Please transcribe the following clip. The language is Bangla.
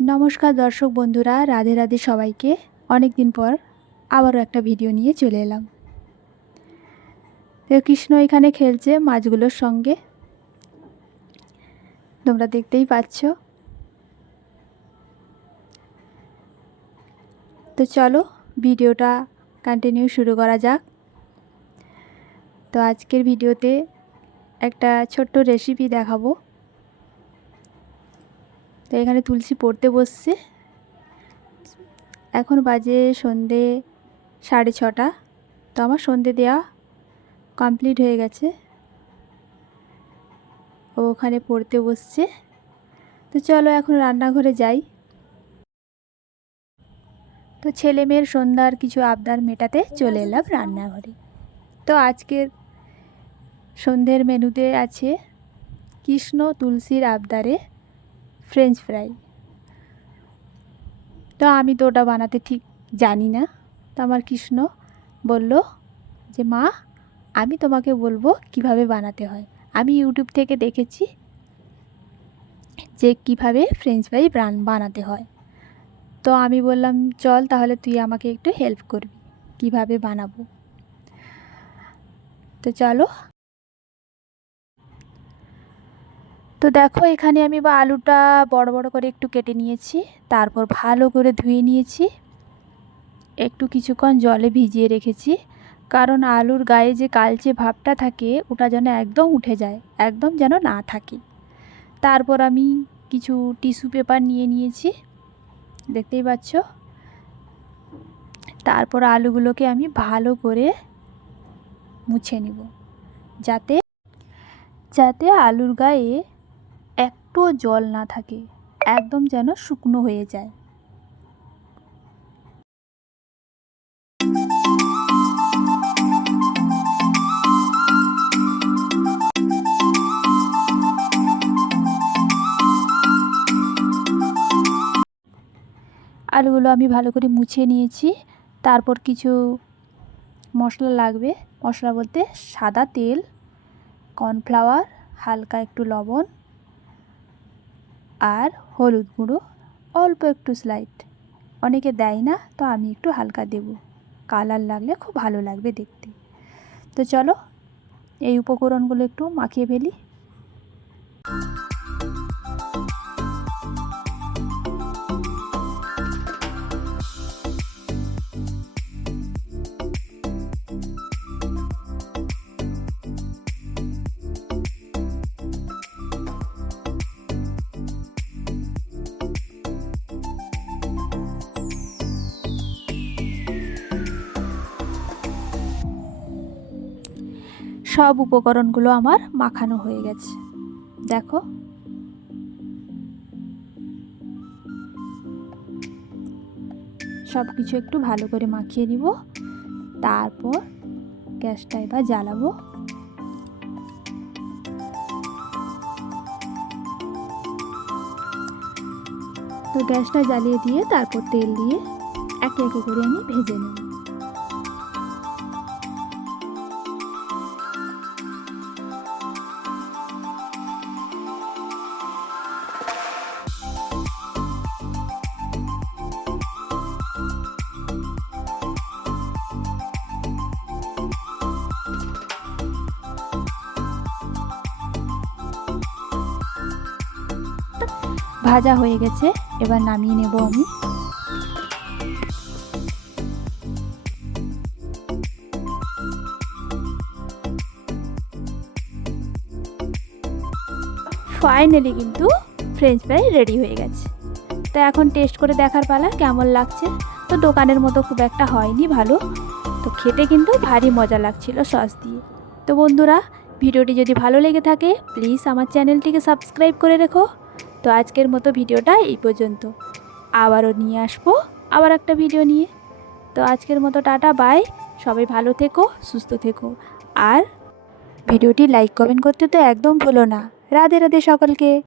নমস্কার দর্শক বন্ধুরা, রাধে রাধে সবাইকে। অনেক দিন পর আবারও একটা ভিডিও নিয়ে চলে এলাম। কৃষ্ণ এখানে খেলছে মাছগুলোর সঙ্গে। তোমরা দেখতেই পাচ্ছ। তো চলো, ভিডিওটা কন্টিনিউ শুরু করা যাক। তো আজকের ভিডিওতে একটা ছোট্ট রেসিপি দেখাবো। তো এখানে তুলসী পড়তে বসছে। এখন বাজে সন্ধে সাড়ে ছটা। তো আমার সন্ধে দেওয়া কমপ্লিট হয়ে গেছে। ও ওখানে পড়তে বসছে। তো চলো এখন রান্নাঘরে যাই। তো ছেলে মেয়ের সন্ধ্যার কিছু আবদার মেটাতে চলে এলাম রান্নাঘরে। তো আজকের সন্ধ্যের মেনুতে আছে কৃষ্ণ তুলসীর আবদারে ফ্রেঞ্চ ফ্রাই তো আমি তো ওটা বানাতে ঠিক জানি না। তো আমার কৃষ্ণ বলল যে, মা, আমি তোমাকে বলব কীভাবে বানাতে হয়। আমি ইউটিউব থেকে দেখেছি যে, কীভাবে ফ্রেঞ্চ ফ্রাই বানাতে হয়। তো আমি বললাম, চল তাহলে তুই আমাকে একটু হেল্প করবি, কীভাবে বানাবো? তো চলো তো দেখো, এখানে আমি বা আলুটা বড় বড় করে একটু কেটে নিয়েছি, তারপর ভালো করে ধুয়ে নিয়েছি। একটু কিছুক্ষণ জলে ভিজিয়ে রেখেছি, কারণ আলুর গায়ে যে কালচে ভাবটা থাকে, ওটা যেন একদম উঠে যায়, একদম যেন না থাকে। তারপর আমি কিছু টিস্যু পেপার নিয়ে নিয়েছি, দেখতেই পাচ্ছ? তারপর আলুগুলোকে আমি ভালো করে মুছে নিব, যাতে যাতে আলুর গায়ে একটুও জল না থাকে, একদম যেন শুকনো হয়ে যায়। আলুগুলো আমি ভালো করে মুছে নিয়েছি, তারপর কিছু মশলা লাগবে। মশলা বলতে সাদা তেল, কর্নফ্লাওয়ার, হালকা একটু লবণ আর হলুদ গুঁড়ো, অল্প একটু স্লাইট অনেকে দেয় না, তো আমি একটু হালকা দেব। কালার লাগলে খুব ভালো লাগবে দেখতে। তো চলো, এই উপকরণগুলো একটু মাখিয়ে ফেলি। সব উপকরণগুলো আমার মাখানো হয়ে গেছে। দেখো। সব কিছু একটু ভালো করে মাখিয়ে নিব। তারপর গ্যাসটা এবার জ্বালাবো। তো গ্যাসটা জ্বালিয়ে দিয়ে তারপর তেল দিয়ে একে একে করে আমি ভেজে নেব। ভাজা হয়ে গেছে, এবার নামিয়ে নেব আমি। ফাইনালি কিন্তু ফ্রেঞ্চ ফ্রাই রেডি হয়ে গেছে। তো এখন টেস্ট করে দেখার পালা কেমন লাগছে? তো দোকানের মতো খুব একটা হয়নি ভালো। তো খেতে কিন্তু ভারী মজা লাগছিল সস দিয়ে। তো বন্ধুরা, ভিডিওটি যদি ভালো লেগে থাকে প্লিজ আমার চ্যানেলটিকে সাবস্ক্রাইব করে রেখো। তো আজকের মতো ভিডিওটা এই পর্যন্ত। আবারও নিয়ে আসব আবার একটা ভিডিও নিয়ে। তো আজকের মতো টাটা, বাই। সবাই ভালো থেকো, সুস্থ থেকো। আর ভিডিওটি লাইক, কমেন্ট করতে তো একদম ভুলো না। রাধে রাধে সকলকে।